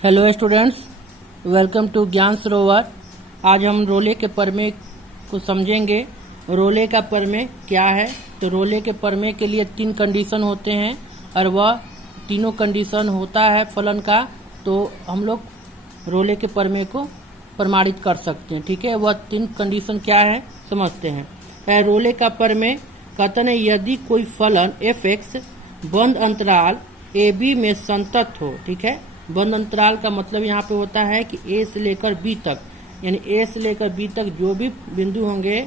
Hello students, welcome to ज्ञान सरोवर। आज हम रोले के प्रमेय को समझेंगे। रोले का प्रमेय क्या है? तो रोले के प्रमेय के लिए 3 कंडीशन होते हैं और वह तीनों कंडीशन होता है फलन का, तो हम लोग रोले के प्रमेय को प्रमाणित कर सकते हैं। ठीक है, वह 3 कंडीशन क्या है समझते हैं। रोले का प्रमेय कहते हैं यदि कोई फलन f(x) बंद अंतराल ab में संतत हो। ठीक है, बंद अंतराल का मतलब यहाँ पे होता है कि a से लेकर b तक, यानी a से लेकर b तक जो भी बिंदु होंगे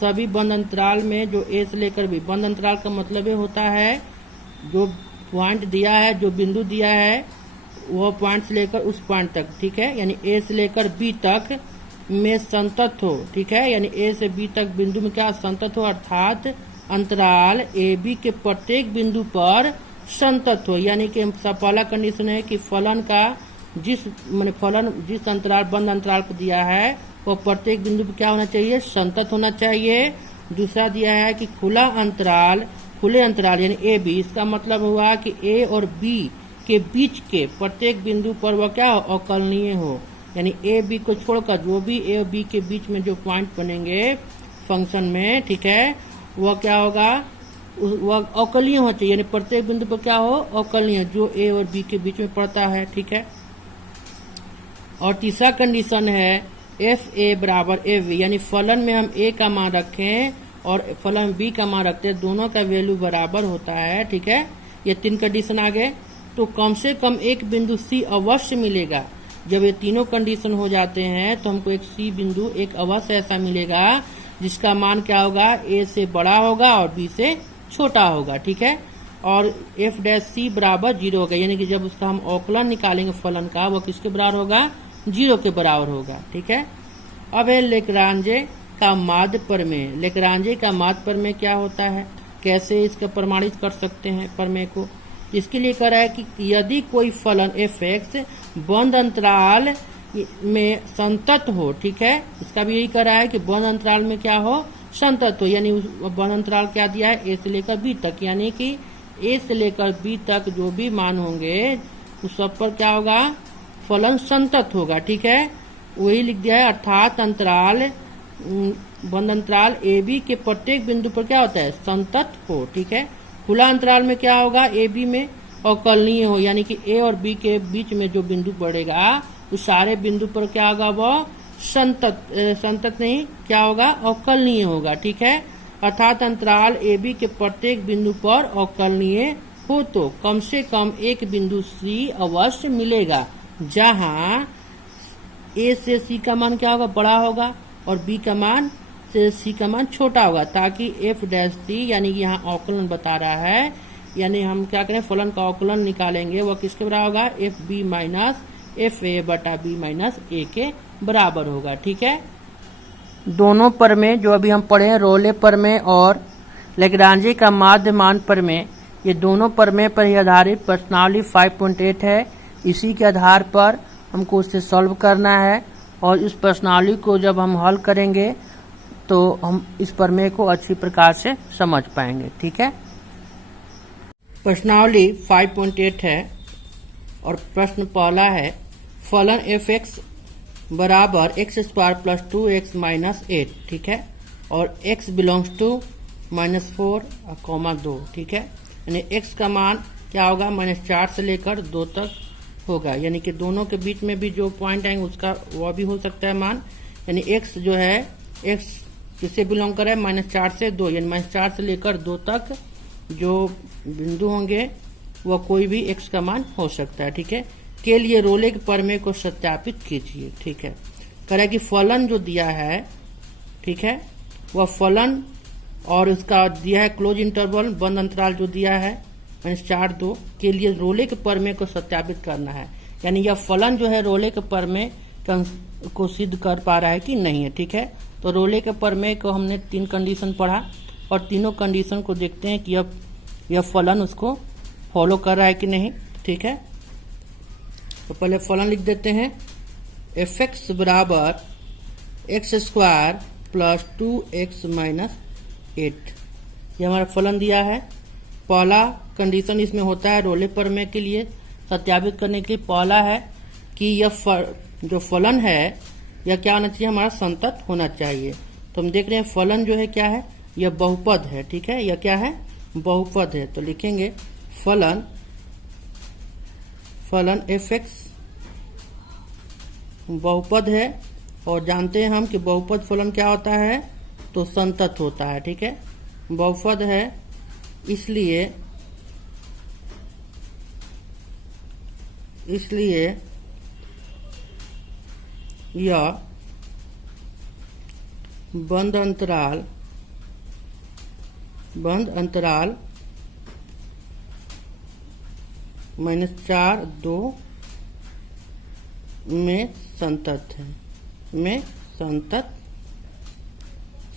सभी बंद अंतराल में, जो a से लेकर b। बंद अंतराल का मतलब ये होता है जो पॉइंट दिया है, जो बिंदु दिया है वह पॉइंट से लेकर उस पॉइंट तक। ठीक है, यानी a से लेकर b तक में संतत हो। ठीक है, यानी a से b तक बिंदु में क्या संतत हो, अर्थात अंतराल ab के प्रत्येक बिंदु पर संतत हो। यानी कि पहला कंडीशन है कि फलन का फलन जिस अंतराल बंद अंतराल को दिया है वो प्रत्येक बिंदु पर क्या होना चाहिए, संतत होना चाहिए। दूसरा दिया है कि खुले अंतराल यानी ए बी, इसका मतलब हुआ कि ए और बी के बीच के प्रत्येक बिंदु पर वह क्या हो, अवकलनीय हो। यानी ए बी को छोड़कर जो भी ए और बी के बीच में जो पॉइंट बनेंगे फंक्शन में, ठीक है, वह क्या होगा, वह अवकलनीय होना चाहिए। यानी प्रत्येक बिंदु पर क्या हो, अवकलनीय, जो ए और बी के बीच में पड़ता है। ठीक है, और तीसरा कंडीशन है एफ ए बराबर एफ बी, यानी फलन में हम ए का मान रखें और फलन बी का मान रखते हैं, दोनों का वैल्यू बराबर होता है। ठीक है, ये 3 कंडीशन आ गए, तो कम से कम एक बिंदु सी अवश्य मिलेगा। जब ये तीनों कंडीशन हो जाते हैं तो हमको एक सी बिंदु एक अवश्य ऐसा मिलेगा जिसका मान क्या होगा, ए से बड़ा होगा और बी से छोटा होगा। ठीक है, और एफ डैश सी बराबर 0 होगा, यानी कि जब उसका हम अवकलन निकालेंगे फलन का, वो किसके बराबर होगा, 0 के बराबर होगा। ठीक है, अब है लेग्रांजे का माध्य प्रमेय। लेग्रांजे का माध्य प्रमेय क्या होता है, कैसे इसका प्रमाणित कर सकते हैं प्रमेय को? इसके लिए कह रहा है कि यदि कोई फलन f(x) बंद अंतराल में संतत हो। ठीक है, इसका भी यही कह रहा है कि बंद अंतराल में क्या हो, संतत हो। यानी बंद अंतराल क्या दिया है, ए से लेकर बी तक, यानी कि ए से लेकर बी तक जो भी मान होंगे उस सब पर क्या होगा, फलन संतत होगा। ठीक है, वही लिख दिया है, अर्थात अंतराल बंद अंतराल ए बी के प्रत्येक बिंदु पर क्या होता है, संतत हो। ठीक है, खुला अंतराल में क्या होगा, ए बी में अवकलनीय हो, यानी कि ए और बी के बीच में जो बिंदु पड़ेगा उस सारे बिंदु पर क्या होगा, वह संतत नहीं, क्या होगा, अवकलनीय होगा। ठीक है, अर्थात अंतराल ए बी के प्रत्येक बिंदु पर अवकलनीय हो तो कम से कम एक बिंदु सी अवश्य मिलेगा जहां ए से सी का मान क्या होगा, बड़ा होगा और बी का मान से सी का मान छोटा होगा, ताकि एफ डैश सी, यानी कि यहाँ अवकलन बता रहा है, यानी हम क्या करें, फलन का अवकलन निकालेंगे, वह किसके बराबर होगा, F B minus F A बटा बी माइनस ए के बराबर होगा। ठीक है, दोनों प्रमेय जो अभी हम पढ़े हैं, रोले प्रमेय और लेग्रांजे का माध्य मान प्रमेय, ये दोनों प्रमेय पर ही आधारित प्रश्नावली 5.8 है। इसी के आधार पर हमको उससे सॉल्व करना है और इस प्रश्नावली को जब हम हल करेंगे तो हम इस प्रमेय को अच्छी प्रकार से समझ पाएंगे। ठीक है, प्रश्नावली 5.8 है और प्रश्न पहला है, फलन f(x) बराबर x² प्लस 2x माइनस 8। ठीक है, और x बिलोंग्स टू -4 (2). ठीक है, यानी x का मान क्या होगा, -4 से लेकर 2 तक होगा, यानी कि दोनों के बीच में भी जो पॉइंट आएंगे उसका वह भी हो सकता है मान। यानी x जो है, x किससे बिलोंग कर रहा है, -4 से 2, यानी -4 से लेकर 2 तक जो बिंदु होंगे वह कोई भी x का मान हो सकता है। ठीक है, के लिए रोले के प्रमेय को सत्यापित कीजिए। ठीक है, कह रहा है कि फलन जो दिया है, ठीक है, वह फलन और उसका दिया है क्लोज इंटरवल बंद अंतराल जो दिया है -4 2 के लिए रोले के प्रमेय को सत्यापित करना है। यानी यह फलन जो है रोले के प्रमेय को सिद्ध कर पा रहा है कि नहीं है। ठीक है, तो रोले के प्रमेय को हमने 3 कंडीशन पढ़ा और तीनों कंडीशन को देखते हैं कि यह फलन उसको फॉलो कर रहा है कि नहीं। ठीक है, तो पहले फलन लिख देते हैं, f(x) बराबर x² प्लस 2x माइनस 8, ये हमारा फलन दिया है। पहला कंडीशन इसमें होता है रोले प्रमेय के लिए सत्यापित करने के लिए, पहला है कि जो फलन है यह क्या होना चाहिए, हमारा संतत होना चाहिए। तो हम देख रहे हैं फलन जो है क्या है, यह बहुपद है। ठीक है, यह क्या है, बहुपद है। तो लिखेंगे फलन f(x) बहुपद है, और जानते हैं हम कि बहुपद फलन क्या होता है, तो संतत होता है। ठीक है, बहुपद है, इसलिए यह बंद अंतराल -4 2 में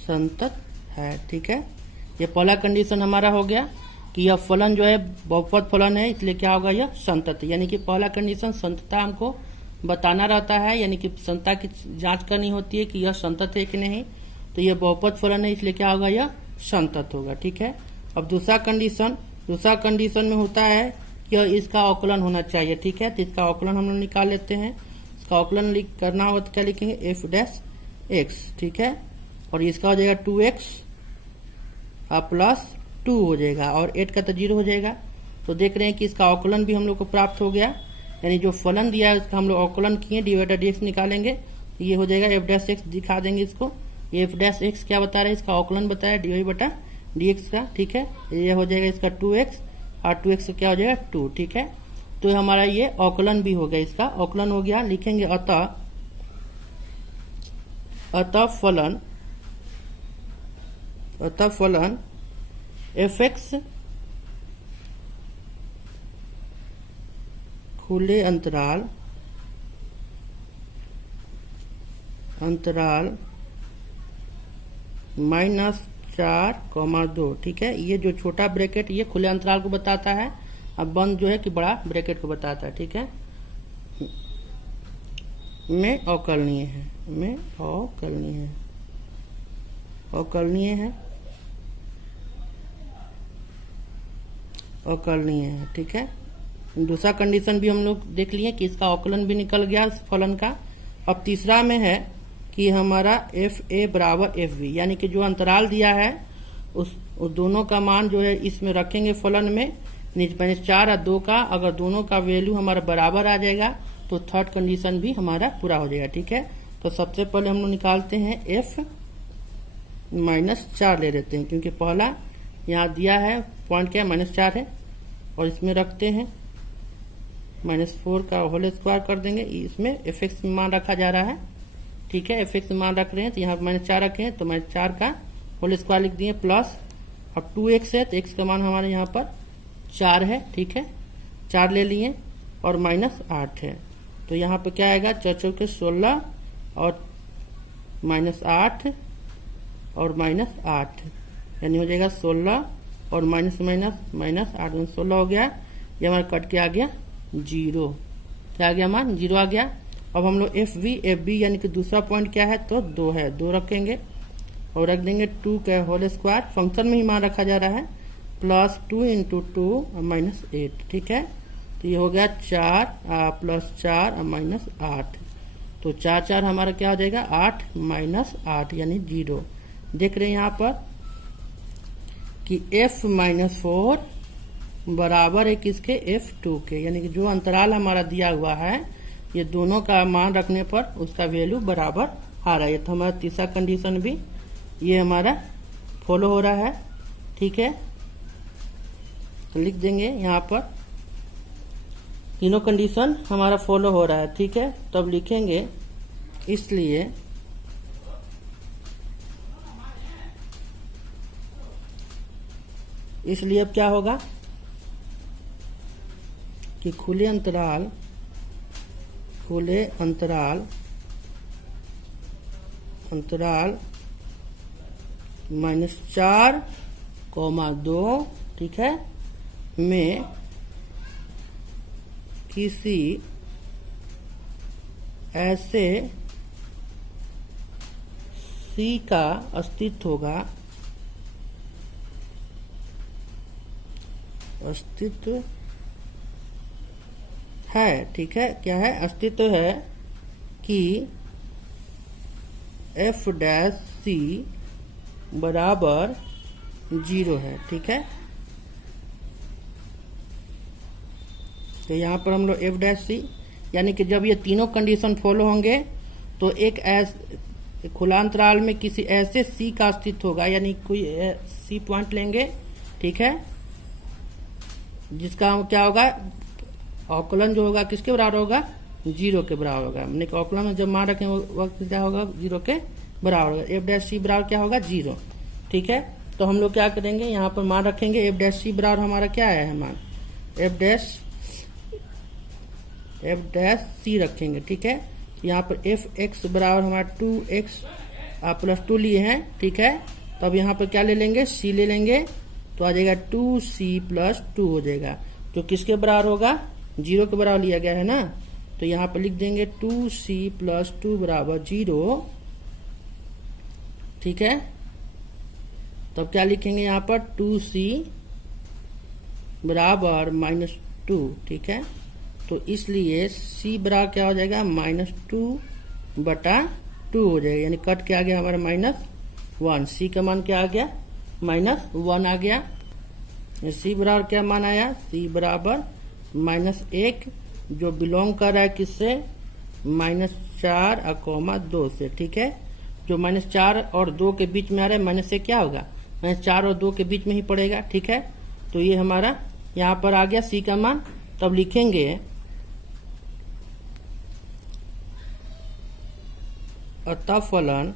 संतत है। ठीक है, ये पहला कंडीशन हमारा हो गया कि यह फलन जो है बहुपद फलन है, इसलिए क्या होगा, यह संतत है। यानी कि पहला कंडीशन संतता हमको बताना रहता है, यानी कि संतता की जांच करनी होती है कि यह संतत है कि नहीं। तो यह बहुपद फलन है, इसलिए क्या होगा, यह संतत होगा। ठीक है, अब दूसरा कंडीशन में होता है कि इसका अवकलन होना चाहिए। ठीक है, तो इसका अवकलन हम लोग निकाल लेते हैं। इसका अवकलन करना होगा तो क्या लिखेंगे, f'(x). ठीक है, और इसका हो जाएगा 2x प्लस 2 हो जाएगा, और 8 का तो 0 हो जाएगा। तो देख रहे हैं कि इसका अवकलन भी हम लोग को प्राप्त हो गया, यानी जो फलन दिया है उसका हम लोग अवकलन किए, dy/dx निकालेंगे तो ये हो जाएगा f'(x). दिखा देंगे इसको, ये f'(x) क्या बता रहा है, इसका अवकलन बताया dy/dx का। ठीक है, ये हो जाएगा इसका 2x, और 2x से क्या हो जाएगा 2। ठीक है, तो हमारा ये अवकलन भी हो गया, इसका अवकलन हो गया। लिखेंगे अतः फलन f(x) खुले अंतराल -4, 2। ठीक है, ये जो छोटा ब्रैकेट ये खुले अंतराल को बताता है, अब बंद जो है कि बड़ा ब्रैकेट को बताता है। ठीक है, में अवकलनीय है। ठीक है, दूसरा कंडीशन भी हम लोग देख लिए कि इसका अवकलन भी निकल गया फलन का। अब तीसरा में है कि हमारा fa बराबर fb, यानी कि जो अंतराल दिया है उस दोनों का मान जो है इसमें रखेंगे फलन में, -4 और 2 का अगर दोनों का वैल्यू हमारा बराबर आ जाएगा तो थर्ड कंडीशन भी हमारा पूरा हो जाएगा। ठीक है, तो सबसे पहले हम लोग निकालते हैं f-4 ले लेते हैं, क्योंकि पहला यहाँ दिया है पॉइंट क्या है, -4 है, और इसमें रखते हैं -4 का होल स्क्वायर कर देंगे। इसमें f(x) मान रखा जा रहा है। ठीक है, f(x) मान रख रहे हैं, तो यहाँ -4 रखे हैं, तो -4 का होल स्क्वायर लिख दिए, प्लस अब 2x है, तो x का मान हमारे यहाँ पर 4 है। ठीक है, 4 ले लिए, और -8 है, तो यहाँ पे क्या आएगा, 4 चौके 16 और -8 और -8, यानी हो जाएगा 16 और -8 16 हो गया। ये हमारा कट के आ गया 0, क्या आ गया मान 0 आ गया। अब हम लोग एफ बी यानी कि दूसरा पॉइंट क्या है, तो 2 है, 2 रखेंगे और रख देंगे 2 का होल स्क्वायर, फंक्शन में ही मान रखा जा रहा है, प्लस 2 × 2 -8। ठीक है, तो ये हो गया 4 + 4 -8, तो 4 4 हमारा क्या हो जाएगा 8 -8 यानी 0। देख रहे हैं यहाँ पर कि f-4 बराबर है किसके, f2 के, यानी कि जो अंतराल हमारा दिया हुआ है ये दोनों का मान रखने पर उसका वैल्यू बराबर आ रहा है। तो हमारा तीसरा कंडीशन भी ये हमारा फॉलो हो रहा है। ठीक है, तो लिख देंगे यहाँ पर तीनों कंडीशन हमारा फॉलो हो रहा है। ठीक है, तब लिखेंगे इसलिए अब क्या होगा कि खुले अंतराल -4, 2 ठीक है में किसी ऐसे C का अस्तित्व है, ठीक है, क्या है, अस्तित्व है कि एफ डैश सी बराबर 0 है, ठीक है। तो यहाँ पर हम लोग एफ डैश सी यानी कि जब ये तीनों कंडीशन फॉलो होंगे तो एक खुला अंतराल में किसी ऐसे सी का अस्तित्व होगा, यानी कोई सी पॉइंट लेंगे, ठीक है, जिसका क्या होगा, अवकलन जो होगा किसके बराबर होगा, 0 के बराबर होगा। हमने अवकलन में जब मान रखें वक्त क्या होगा, 0 के बराबर होगा। एफ डैश सी बराबर क्या होगा, 0, ठीक है। तो हम लोग क्या करेंगे, यहाँ पर मान रखेंगे एफ डैश सी बराबर हमारा क्या है, मान एफ डैश सी रखेंगे, ठीक है। यहाँ पर एफ एक्स बराबर हमारा 2x प्लस 2 लिए हैं, ठीक है। तो अब यहाँ पर क्या ले लेंगे, सी ले लेंगे, तो आ जाएगा 2c प्लस 2 हो जाएगा, जो किसके बराबर होगा, 0 के बराबर लिया गया है ना। तो यहाँ पर लिख देंगे 2c प्लस 2 बराबर 0, ठीक है। तब क्या लिखेंगे यहाँ पर, 2c बराबर -2, ठीक है। तो इसलिए c बराबर क्या हो जाएगा, -2/2 हो जाएगा, यानी कट के आ गया हमारा -1। c का मान क्या आ गया, -1 आ गया। c बराबर क्या मान आया, c बराबर -1, जो बिलोंग कर रहा है किससे, -4, 2 से, ठीक है। जो -4 और 2 के बीच में आ रहा है, माइनस से क्या होगा, -4 और 2 के बीच में ही पड़ेगा, ठीक है। तो ये हमारा यहाँ पर आ गया c का मान। तब लिखेंगे अतः फलन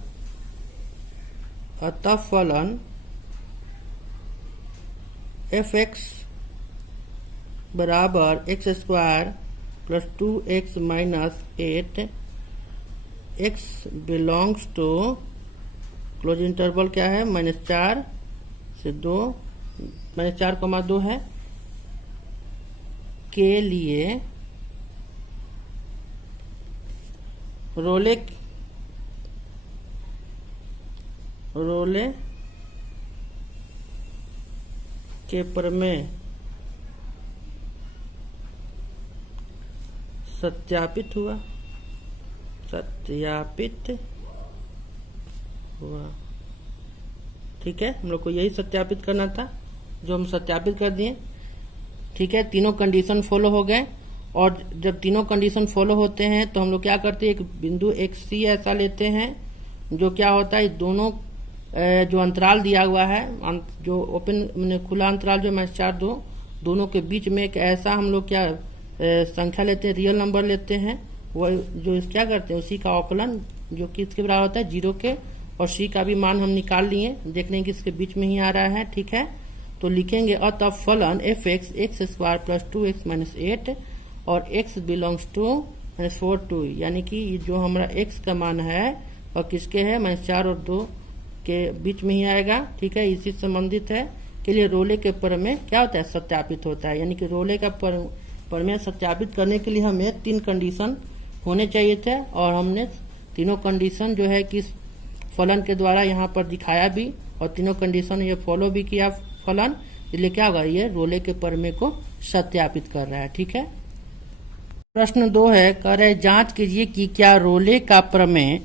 एफ एक्स बराबर x² plus 2x minus 8 x belongs to close interval क्या है, -4 से 2, -4, 2 है, के लिए रोले के प्रमेय सत्यापित हुआ, ठीक है। हम लोग को यही सत्यापित करना था, जो हम सत्यापित कर दिए, ठीक है। तीनों कंडीशन फॉलो हो गए, और जब तीनों कंडीशन फॉलो होते हैं तो हम लोग क्या करते हैं, एक बिंदु एक सी ऐसा लेते हैं, जो क्या होता है, दोनों जो अंतराल दिया हुआ है, जो ओपन खुला अंतराल जो -4, 2 दोनों के बीच में एक ऐसा हम लोग क्या संख्या लेते हैं, रियल नंबर लेते हैं, वो जो क्या करते हैं, उसी का अवकलन जो कि इसके बराबर होता है 0 के, और c का भी मान हम निकाल लिए, देख लेंगे इसके बीच में ही आ रहा है, ठीक है। तो लिखेंगे अतः फलन F x x² plus 2x minus 8 और x बिलोंग्स टू -4 यानी कि जो हमारा x का मान है और किसके है, -4 और 2 के बीच में ही आएगा, ठीक है। इसी संबंधित है के लिए रोले के प्रमेय क्या होता है, सत्यापित होता है। यानी कि रोले का प्रमेय सत्यापित करने के लिए हमें 3 कंडीशन होने चाहिए थे, और हमने तीनों कंडीशन जो है किस फलन के द्वारा यहाँ पर दिखाया भी, और तीनों कंडीशन ये फॉलो भी किया फलन, इसलिए क्या होगा, ये रोले के प्रमेय को सत्यापित कर रहा है, ठीक है। प्रश्न 2 है, कह रहे जांच कीजिए कि क्या रोले का प्रमेय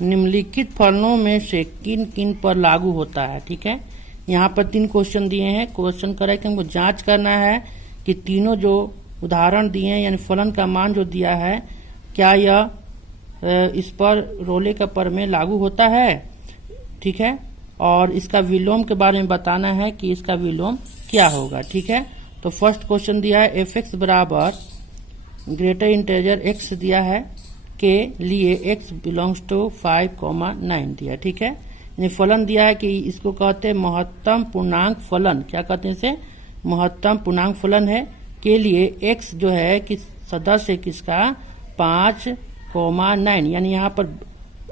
निम्नलिखित फलनों में से किन किन पर लागू होता है, ठीक है। यहाँ पर 3 क्वेश्चन दिए हैं। क्वेश्चन कर रहे कि हमको जांच करना है कि तीनों जो उदाहरण दिए हैं, यानी फलन का मान जो दिया है, क्या यह इस पर रोले का प्रमेय लागू होता है, ठीक है। और इसका विलोम के बारे में बताना है कि इसका विलोम क्या होगा, ठीक है। तो फर्स्ट क्वेश्चन दिया है एफ एक्स बराबर ग्रेटर इंटीजर x दिया है के लिए x बिलोंग्स टू 5,9 दिया, ठीक है। यानी फलन दिया है कि इसको कहते हैं महत्तम पूर्णांक फलन, क्या कहते हैं इसे, महत्तम पूर्णांक फलन है, के लिए x जो है कि सदस्य किसका 5,9, यानी यहाँ पर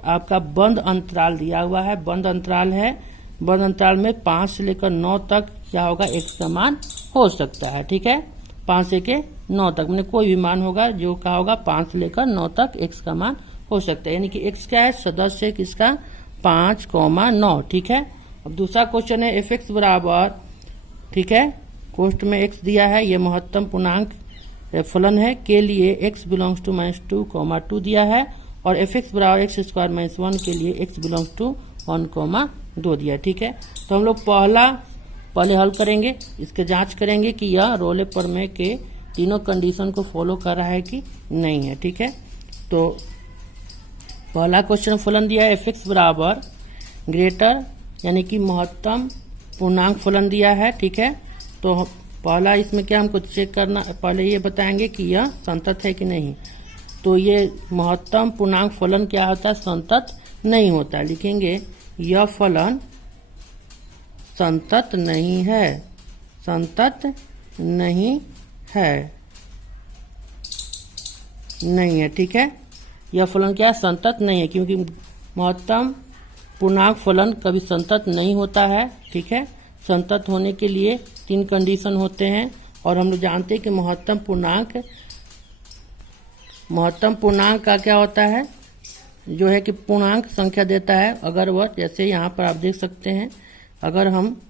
आपका बंद अंतराल दिया हुआ है, बंद अंतराल है, बंद अंतराल में 5 से लेकर 9 तक क्या होगा, x का मान हो सकता है, ठीक है। 5 से के 9 तक मैंने कोई भी मान होगा जो क्या होगा 5 से लेकर 9 तक x का मान हो सकता है, यानी कि x क्या है, सदस्य किसका 5,9, ठीक है। अब दूसरा क्वेश्चन है एफ एक्स बराबर, ठीक है, कोष्ट में x दिया है, ये महत्तम पूर्णांक फलन है के लिए x बिलोंग्स टू -2, 2 दिया है और fx बराबर एक्स स्क्वायर माइनस 1 के लिए x बिलोंग्स टू 1, 2 दिया। ठीक है, तो हम लोग पहले हल करेंगे, इसके जांच करेंगे कि यह रोले प्रमेय के तीनों कंडीशन को फॉलो कर रहा है कि नहीं है। ठीक है, तो पहला क्वेश्चन फलन दिया है fx बराबर ग्रेटर यानी कि महत्तम पूर्णांक फलन दिया है। ठीक है, तो पहला इसमें क्या हमको चेक करना, पहले ये बताएंगे कि यह संतत है कि नहीं। तो ये महत्तम पूर्णांक फलन क्या होता है, संतत नहीं होता। लिखेंगे यह फलन संतत नहीं है, संतत नहीं है, नहीं है। ठीक है, यह फलन क्या है, संतत नहीं है, क्योंकि महत्तम पूर्णांक फलन कभी संतत नहीं होता है। ठीक है, संतत होने के लिए 3 कंडीशन होते हैं और हम लोग जानते हैं कि महत्तम पूर्णांक का क्या होता है, जो है कि पूर्णांक संख्या देता है। अगर वह, जैसे यहाँ पर आप देख सकते हैं, अगर हम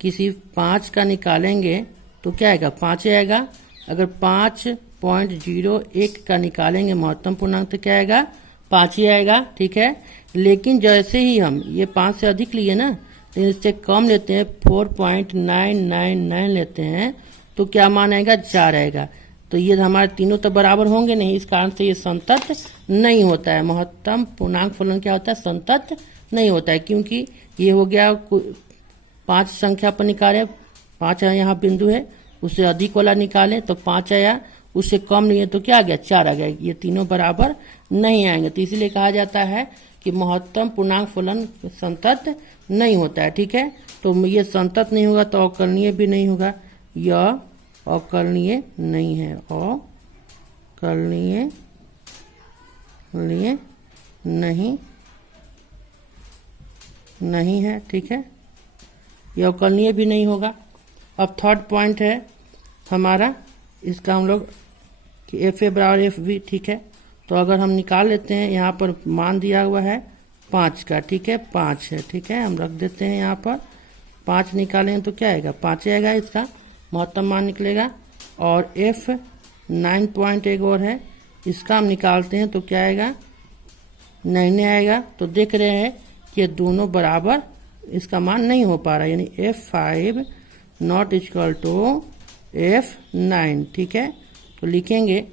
किसी 5 का निकालेंगे तो क्या आएगा, 5 आएगा। अगर 5.01 का निकालेंगे महत्तम पूर्णांक तो क्या आएगा, 5 ही आएगा। ठीक है, लेकिन जैसे ही हम ये 5 से अधिक लिए ना, तो इससे कम लेते हैं, 4.999 लेते हैं, तो क्या मान आएगा, 4 आएगा। तो ये हमारे तीनों तो बराबर होंगे नहीं, इस कारण से ये संतत नहीं होता है। महत्तम पूर्णांक फलन क्या होता है, संतत नहीं होता है, क्योंकि ये हो गया 5 संख्या पर निकाले, 5 यहाँ बिंदु है, उससे अधिक वाला निकाले तो 5 आया, उससे कम नहीं है तो क्या आ गया, 4 आ गया। ये तीनों बराबर नहीं आएंगे, तो इसीलिए कहा जाता है कि महत्तम पूर्णांक फलन संतत नहीं होता है। ठीक है, तो ये संतत नहीं होगा तो अवकलनीय भी नहीं होगा, यह अवकलनीय नहीं है, अवकलनीय नहीं है। ठीक है, यह अवकलनीय भी नहीं होगा। अब थर्ड पॉइंट है हमारा, इसका हम लोग कि एफ ए बराबर एफ बी। ठीक है, तो अगर हम निकाल लेते हैं, यहाँ पर मान दिया हुआ है 5 का। ठीक है, 5 है। ठीक है, हम रख देते हैं यहाँ पर 5 निकालेंगे तो क्या आएगा, 5 आएगा, इसका महत्तम मान निकलेगा। और एफ 9.1 और है, इसका हम निकालते हैं तो क्या आएगा, 9 आएगा। तो देख रहे हैं कि दोनों बराबर इसका मान नहीं हो पा रहा, यानी F5 not equal to F9। ठीक है, तो लिखेंगे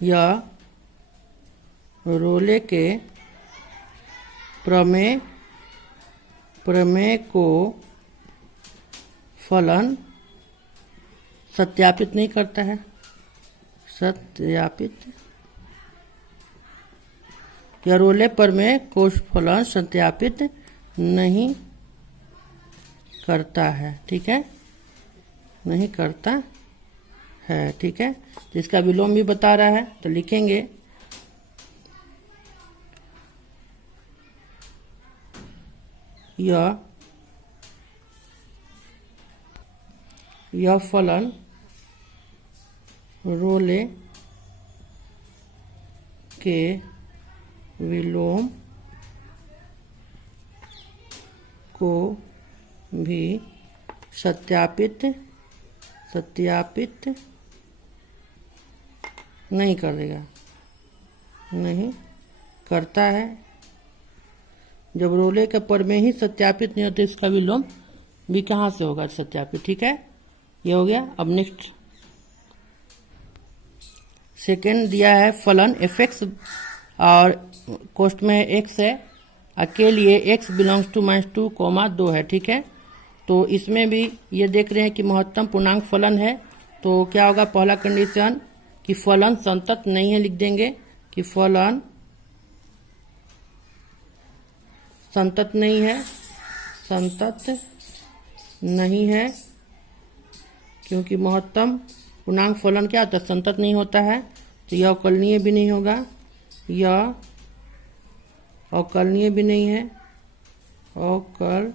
यह रोले के प्रमेय को फलन सत्यापित नहीं करता है, या रोले प्रमेय को फलन सत्यापित नहीं करता है। ठीक है, नहीं करता है। ठीक है, जिसका विलोम भी बता रहा है, तो लिखेंगे यह फलन रोले के विलोम को भी सत्यापित नहीं करेगा, नहीं करता है। जब रोले के प्रमेय ही सत्यापित नहीं होते, इसका विलोम भी कहाँ से होगा सत्यापित। ठीक है, ये हो गया। अब नेक्स्ट सेकेंड दिया है फलन fx और कोष्ठ में x है, के लिए x बिलोंग्स टू -2, 2 है। ठीक है, तो इसमें भी ये देख रहे हैं कि महत्तम पूर्णांक फलन है, तो क्या होगा, पहला कंडीशन कि फलन संतत नहीं है, लिख देंगे कि फलन संतत नहीं है, क्योंकि महत्तम पूर्णांक फलन क्या होता है, संतत नहीं होता है, तो यह अवकलनीय भी नहीं होगा, यह अवकलनीय भी नहीं है, अवकलनीय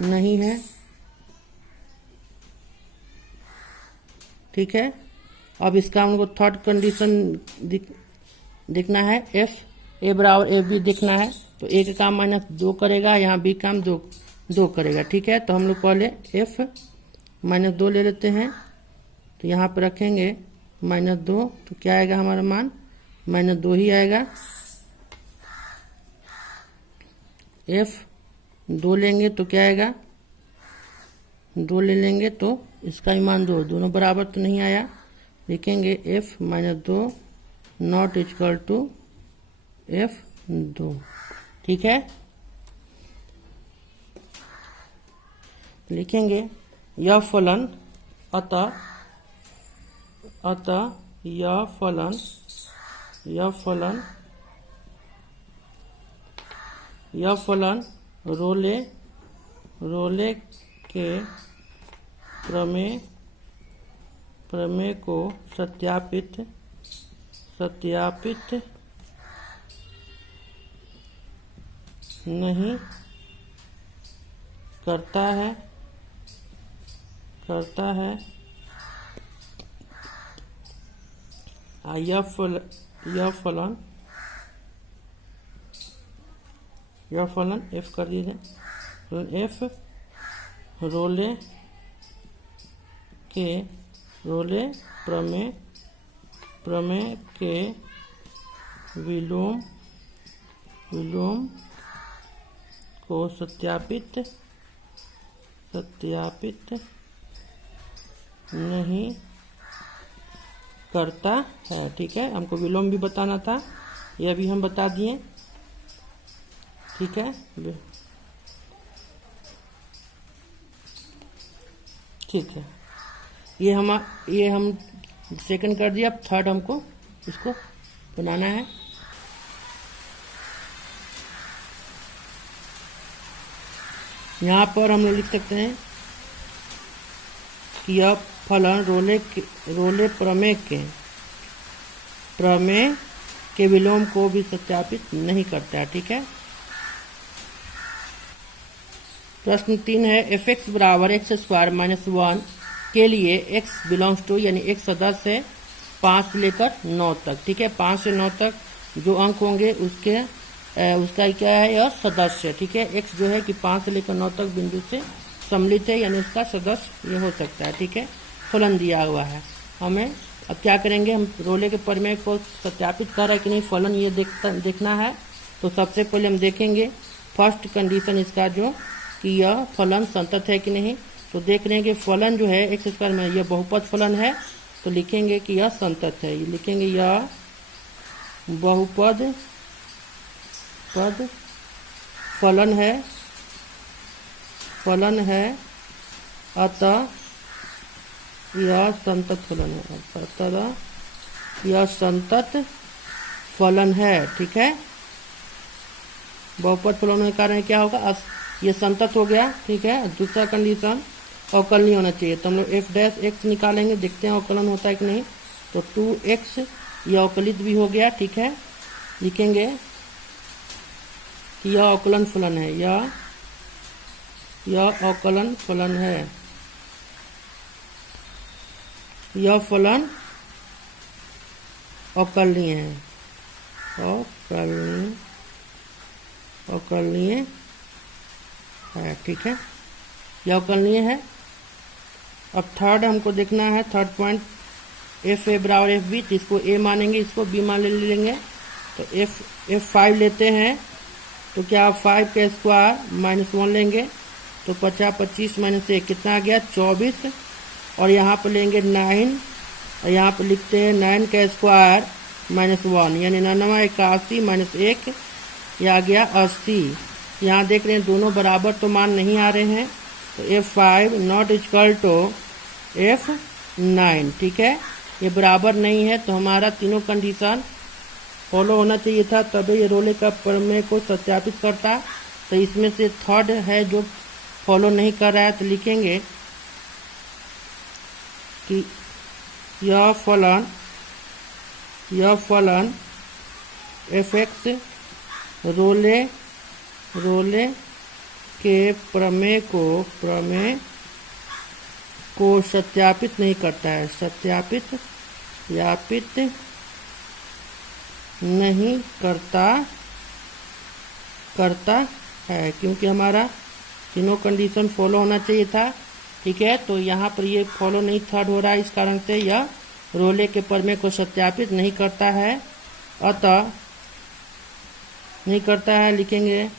नहीं है। ठीक है, अब इसका हमको थर्ड कंडीशन देखना है, एफ ए बराबर एफ बी देखना है, तो ए का काम -2 करेगा, यहाँ बी काम 2 2 करेगा। ठीक है, तो हम लोग पहले f -2 ले लेते हैं। तो यहाँ पर रखेंगे -2, तो क्या आएगा हमारा मान? -2 ही आएगा। f2 लेंगे तो क्या आएगा? 2 ले लेंगे तो इसका ही मान 2, दोनों बराबर तो नहीं आया। लिखेंगे f -2 not equal to f2। ठीक है, लिखेंगे यह फलन अतः यह फलन रोले के प्रमेय को सत्यापित नहीं करता है। यह फलन f कर दीजिए। f रोले प्रमेय के विलोम को सत्यापित नहीं करता है। ठीक है, हमको विलोम भी बताना था, यह भी हम बता दिए। ठीक है, ठीक है, ये हम सेकंड कर दिया। अब थर्ड हमको इसको बनाना है। यहाँ पर हम लोग लिख सकते हैं कि यह फलन रोले प्रमेय के विलोम को भी सत्यापित नहीं करता है। ठीक है, प्रश्न 3 है f(x) बराबर x² - 1 के लिए x बिलोंग्स टू यानी x सदस्य है 5 से लेकर 9 तक। ठीक है, 5 से 9 तक जो अंक होंगे उसका क्या है? यह सदस्य है। ठीक है, x जो है कि 5 से लेकर 9 तक बिंदु से सम्मिलित है, यानी उसका सदस्य ये हो सकता है। ठीक है, फलन दिया हुआ है हमें। अब क्या करेंगे? हम रोले के प्रमेय को सत्यापित कर रहा है कि नहीं, फलन ये देखना है। तो सबसे पहले हम देखेंगे फर्स्ट कंडीशन इसका, जो कि यह फलन संतत है कि नहीं। तो देख रहे हैं कि फलन जो है x² में यह बहुपद फलन है, तो लिखेंगे कि यह संतत है। ये लिखेंगे यह बहुपद फलन है अतः यह संतत फलन है। अतः यह संतत फलन है। ठीक है, बहुपद फलन होने के कारण क्या होगा? ये संतत हो गया। ठीक है, दूसरा कंडीशन अवकलनीय होना चाहिए। तो हम लोग f' निकालेंगे, देखते हैं अवकलन होता है कि नहीं। तो 2x यह अवकलित भी हो गया। ठीक है, लिखेंगे कि यह अवकलन फलन है। यह अवकलन फलन है। यह फलन अवकलनीय है। अवकलनीय है। ठीक है, यह अवकलनीय है। अब थर्ड हमको देखना है, थर्ड पॉइंट f(a) बराबर f(b), तो इसको a मानेंगे, इसको b मान लेंगे। तो f5 लेते हैं, तो क्या 5 का स्क्वायर -1 लेंगे, तो 50 25 -1 कितना आ गया? 24। और यहाँ पर लेंगे 9, और यहाँ पर लिखते हैं 9 का स्क्वायर -1 यानी 99 81 -1 यह आ गया 80। यहाँ देख रहे हैं दोनों बराबर तो मान नहीं आ रहे हैं, तो f5 not equal to f9। ठीक है, ये बराबर नहीं है, तो हमारा तीनों कंडीशन फॉलो होना चाहिए था, तभी ये रोले का प्रमेय को सत्यापित करता। तो इसमें से थर्ड है जो फॉलो नहीं कर रहा है, तो लिखेंगे कि यह फलन f(x) रोले के प्रमेय को सत्यापित नहीं करता है। सत्यापित नहीं करता है, क्योंकि हमारा तीनों कंडीशन फॉलो होना चाहिए था। ठीक है, तो यहाँ पर ये फॉलो नहीं थर्ड हो रहा है, इस कारण से यह रोले के प्रमेय को सत्यापित नहीं करता है। अतः नहीं करता है, लिखेंगे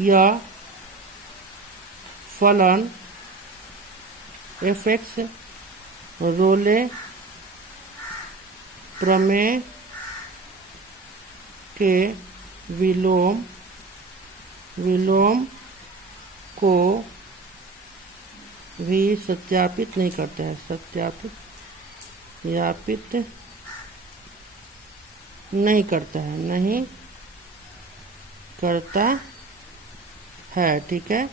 यह फलन एफ रोले प्रमेय के विलोम को भी सत्यापित नहीं करता है, सत्यापित नहीं करता है, नहीं करता है। ठीक है।